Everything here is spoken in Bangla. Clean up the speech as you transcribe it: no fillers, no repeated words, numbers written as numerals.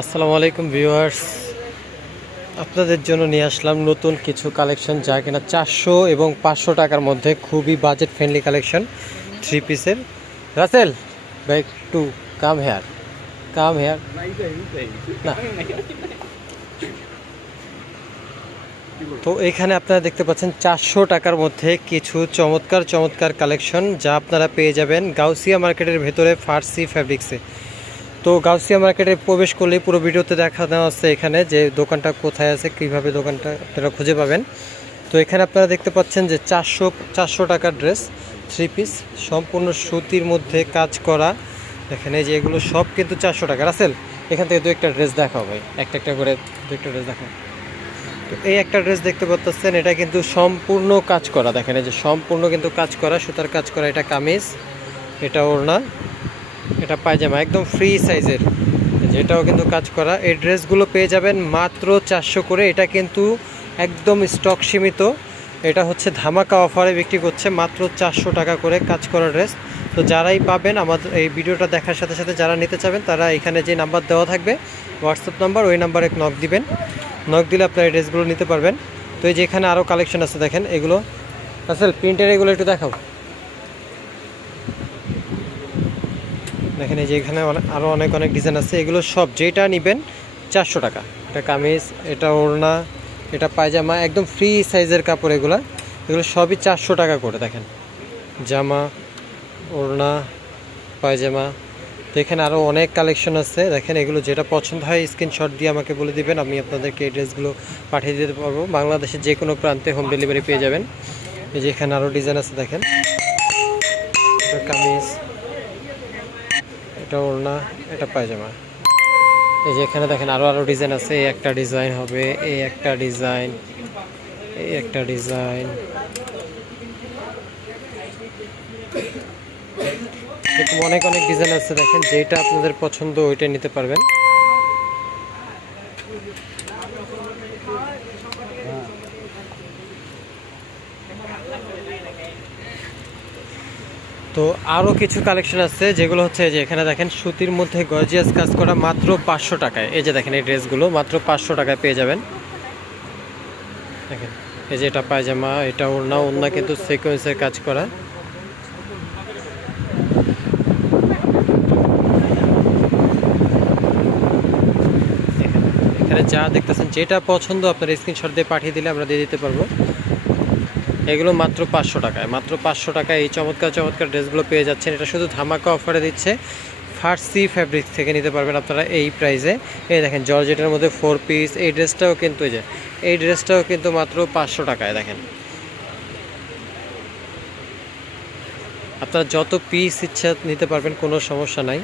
আসসালামু আলাইকুম ভিউয়ার্স, আপনাদের জন্য নিয়ে আসলাম নতুন কিছু কালেকশন যা কিনা 400 এবং 500 টাকার মধ্যে খুবই বাজেট ফ্রেন্ডলি কালেকশন থ্রি পিসের। Russell back to come here না। তো এখানে আপনারা দেখতে পাচ্ছেন 400 টাকার মধ্যে কিছু চমৎকার কালেকশন যা আপনারা পেয়ে যাবেন গাউসিয়া মার্কেটের ভেতরে ফার্সি ফ্যাব্রিক্সে। তো গাউসিয়া মার্কেটে প্রবেশ করলে পুরো ভিডিওতে দেখানো আছে এখানে যে দোকানটা কোথায় আছে, কিভাবে দোকানটা আপনারা খুঁজে পাবেন। তো এখানে আপনারা দেখতে পাচ্ছেন যে 400 টাকার ড্রেস থ্রি পিস সম্পূর্ণ সুতির মধ্যে কাজ করা। দেখেন এই যে এগুলো সব কিন্তু 400 টাকা। রাসেল এখান থেকে দু একটা ড্রেস দেখাও ভাই, একটা করে দু একটা ড্রেস দেখাও। তো এই একটা ড্রেস দেখতে পাচ্ছেন, এটা কিন্তু সম্পূর্ণ কাজ করা। দেখেন এই যে সম্পূর্ণ কিন্তু কাজ করা, সুতার কাজ করা। এটা কামিজ, এটা ওড়না, এটা পায়জামা একদম ফ্রি সাইজের, যেটাও কিন্তু কাজ করা। এই ড্রেসগুলো পেয়ে যাবেন মাত্র 400 করে। এটা কিন্তু একদম স্টক সীমিত, এটা হচ্ছে ধামাকা অফারে বিক্রি করছে মাত্র 400 টাকা করে কাজ করা ড্রেস। তো যারাই পাবেন আমাদের এই ভিডিওটা দেখার সাথে সাথে যারা নিতে চাবেন তারা এখানে যে নাম্বার দেওয়া থাকবে হোয়াটসঅ্যাপ নাম্বার, ওই নাম্বারে নক দিবেন। নক দিলে আপনারা এই ড্রেসগুলো নিতে পারবেন। তো এই যে এখানে আরও কালেকশন আছে দেখেন এগুলো। আসলে প্রিন্টের এগুলো একটু দেখাও। দেখেন এই যে এখানে আরও অনেক ডিজাইন আছে। এগুলো সব যেটা নেবেন 400 টাকা। এটা কামিজ, এটা ওড়না, এটা পায়জামা একদম ফ্রি সাইজের কাপড়। এগুলো সবই 400 টাকা করে। দেখেন জামা, ওড়না, পায়জামা। তো এখানে আরও অনেক কালেকশন আছে। দেখেন এগুলো যেটা পছন্দ হয় স্ক্রিনশট দিয়ে আমাকে বলে দিবেন, আমি আপনাদেরকে এই ড্রেসগুলো পাঠিয়ে দিতে পারবো। বাংলাদেশের যে কোনো প্রান্তে হোম ডেলিভারি পেয়ে যাবেন। এই যে এখানে আরও ডিজাইন আছে দেখেন, এটা কামিজ, এটা ওড়না, এটা পায়জামা। এই যে এখানে দেখেন আরও ডিজাইন আছে। এই একটা ডিজাইন হবে, এই একটা ডিজাইন, এই একটা ডিজাইন। এরকম অনেক ডিজাইন আছে। দেখেন যেটা আপনাদের পছন্দ ওইটা নিতে পারবেন। তো আরও কিছু কালেকশন আছে যেগুলো হচ্ছে যে এখানে দেখেন সুতির মধ্যে গর্জিয়াস কাজ করা মাত্র 500 টাকায়। এই যে দেখেন এই ড্রেসগুলো মাত্র 500 টাকায় পেয়ে যাবেন। দেখেন এই যে এটা পায়জামা, এটা ওড়না কিন্তু সিকোয়েন্সের কাজ করা। এখানে যা দেখতেছেন যেটা পছন্দ আপনার স্ক্রিনশট দিয়ে পাঠিয়ে দিলে আমরা দিয়ে দিতে পারবো। এগুলো মাত্র 500 টাকায়। মাত্র 500 টাকায় এই চমৎকার ড্রেসগুলো পেয়ে যাচ্ছেন। এটা শুধু ধামাকা অফারে দিচ্ছে ফার্সি ফ্যাব্রিক থেকে নিতে পারবেন আপনারা এই প্রাইসে। এই দেখেন জর্জেটের মধ্যে 4 পিস, এই ড্রেসটাও কিন্তু এই ড্রেসটাও কিন্তু মাত্র 500 টাকায়। দেখেন আপনারা যত পিস ইচ্ছা নিতে পারবেন, কোনো সমস্যা নাই।